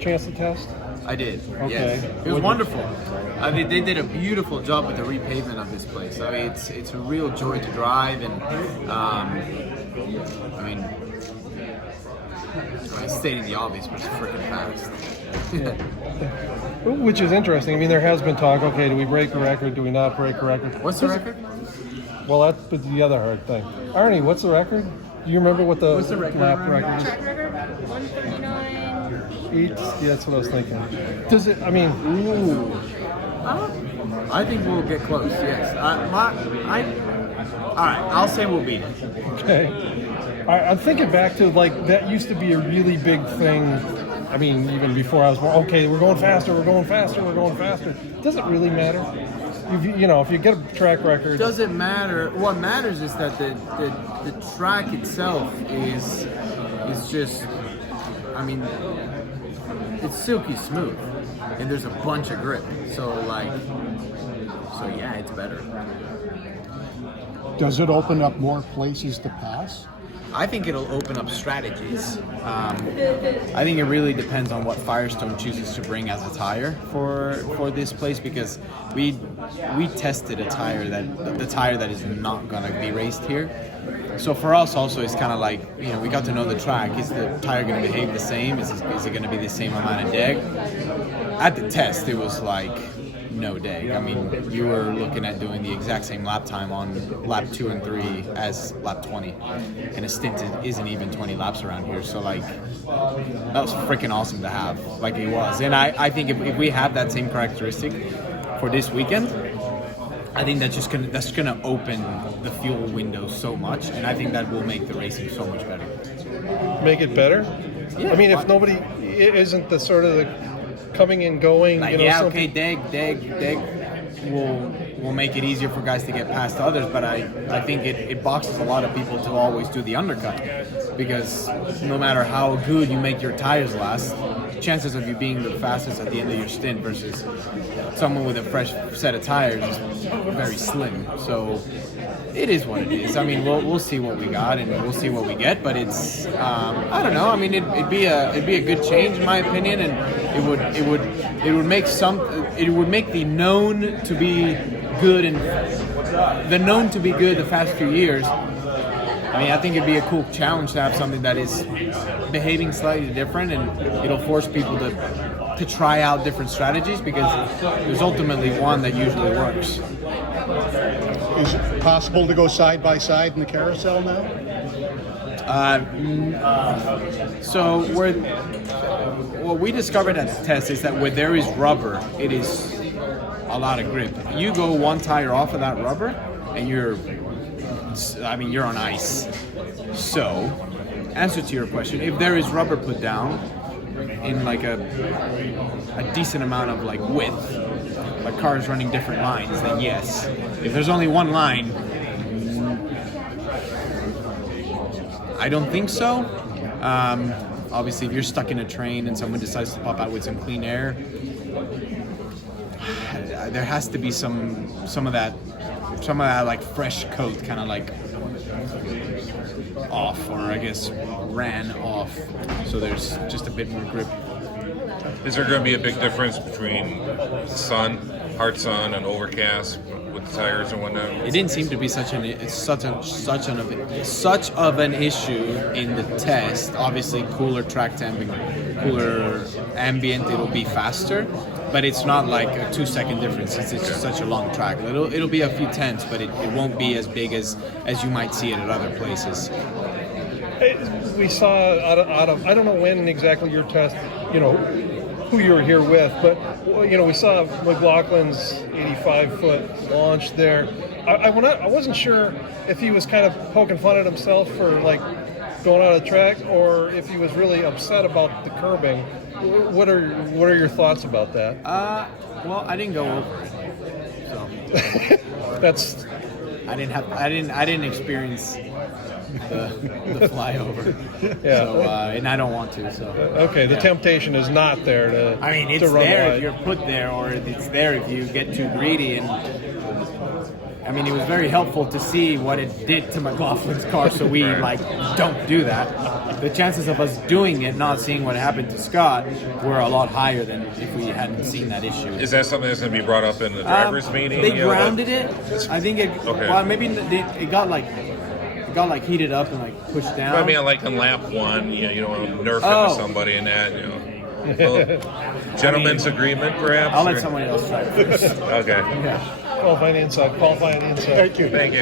chance to test? I did. Okay. Yes. It was wonderful. I mean, they did a beautiful job with the repavement of this place. I mean, it's a real joy to drive, and I mean, stating the obvious, but it's freaking fast. Yeah. Which is interesting. I mean, there has been talk. Okay, do we break a record? Do we not break a record? What's the record? Well, that's the other hard thing. Arnie, what's the record? Do you remember what the lap record is? Track record, 139. Yeah, that's what I was thinking. Does it? I mean, Ooh. I think we'll get close. Yes. All right. I'll say we'll beat it. okay. I'm thinking back to like that used to be a really big thing. I mean, even before I was born. Okay, we're going faster. We're going faster. We're going faster. Does it really matter? If you get a track record. Doesn't matter. What matters is that the track itself is just. I mean, it's silky smooth, and there's a bunch of grip. So yeah, it's better. Does it open up more places to pass? I think it'll open up strategies. I think it really depends on what Firestone chooses to bring as a tire for this place, because we tested a tire that is not going to be raced here. So for us also, it's kind of like, we got to know the track. Is the tire going to behave the same? Is it going to be the same amount of deg? At the test, it was like no deg. I mean, you were looking at doing the exact same lap time on lap 2 and 3 as lap 20. And a stint isn't even 20 laps around here. So, that was freaking awesome to have, like it was. And I think if we have that same characteristic for this weekend, I think that's gonna open the fuel window so much, and I think that will make the racing so much better. Make it better? Yeah. I mean, if nobody isn't the sort of the coming and going, okay, deg will make it easier for guys to get past others, but I think it boxes a lot of people to always do the undercut, because no matter how good you make your tires last, chances of you being the fastest at the end of your stint versus someone with a fresh set of tires is very slim. So it is what it is. I mean, we'll see what we got and we'll see what we get, but it's I don't know. I mean, it'd be a good change in my opinion, and it would make the known to be good and the known to be good the past few years. I mean, I think it'd be a cool challenge to have something that is behaving slightly different, and it'll force people to try out different strategies, because there's ultimately one that usually works. Is it possible to go side by side in the carousel now? So what we discovered at the test is that where there is rubber, it is a lot of grip. You go one tire off of that rubber, and you're on ice. So, answer to your question, if there is rubber put down in like a decent amount of like width, like cars running different lines, then yes. If there's only one line, I don't think so. Obviously, if you're stuck in a train and someone decides to pop out with some clean air, there has to be some of that like fresh coat kind of like off, or I guess ran off, so there's just a bit more grip. Is there going to be a big difference between sun, hard sun, and overcast with the tires and whatnot? It didn't seem to be such of an issue in the test. Obviously, cooler track temp, cooler ambient, it'll be faster. But it's not like a 2-second difference. It's just such a long track. It'll be a few tenths, but it won't be as big as you might see it at other places. We saw out of I don't know when exactly your test, who you were here with, but we saw McLaughlin's 85-foot launch there. I wasn't sure if he was kind of poking fun at himself for like going out of track, or if he was really upset about the curbing. What are your thoughts about that? Well, I didn't go over it, so that's. I didn't experience the flyover. Yeah. So and I don't want to. So okay, the temptation is not there to. I mean, it's to run there wide. if you're put there, or it's there if you get too greedy and I mean, it was very helpful to see what it did to McLaughlin's car, so we don't do that. The chances of us doing it, not seeing what happened to Scott, were a lot higher than if we hadn't seen that issue. Is that something that's going to be brought up in the drivers' meeting? They grounded it. I think it. Okay. Well, maybe it got like heated up and like pushed down. I mean, like on lap 1, you don't want to nerf into somebody in that. Well, gentlemen's agreement, perhaps. I'll let or- someone else try it first. Okay. Yeah. Qualifying inside. Thank you. Thank you.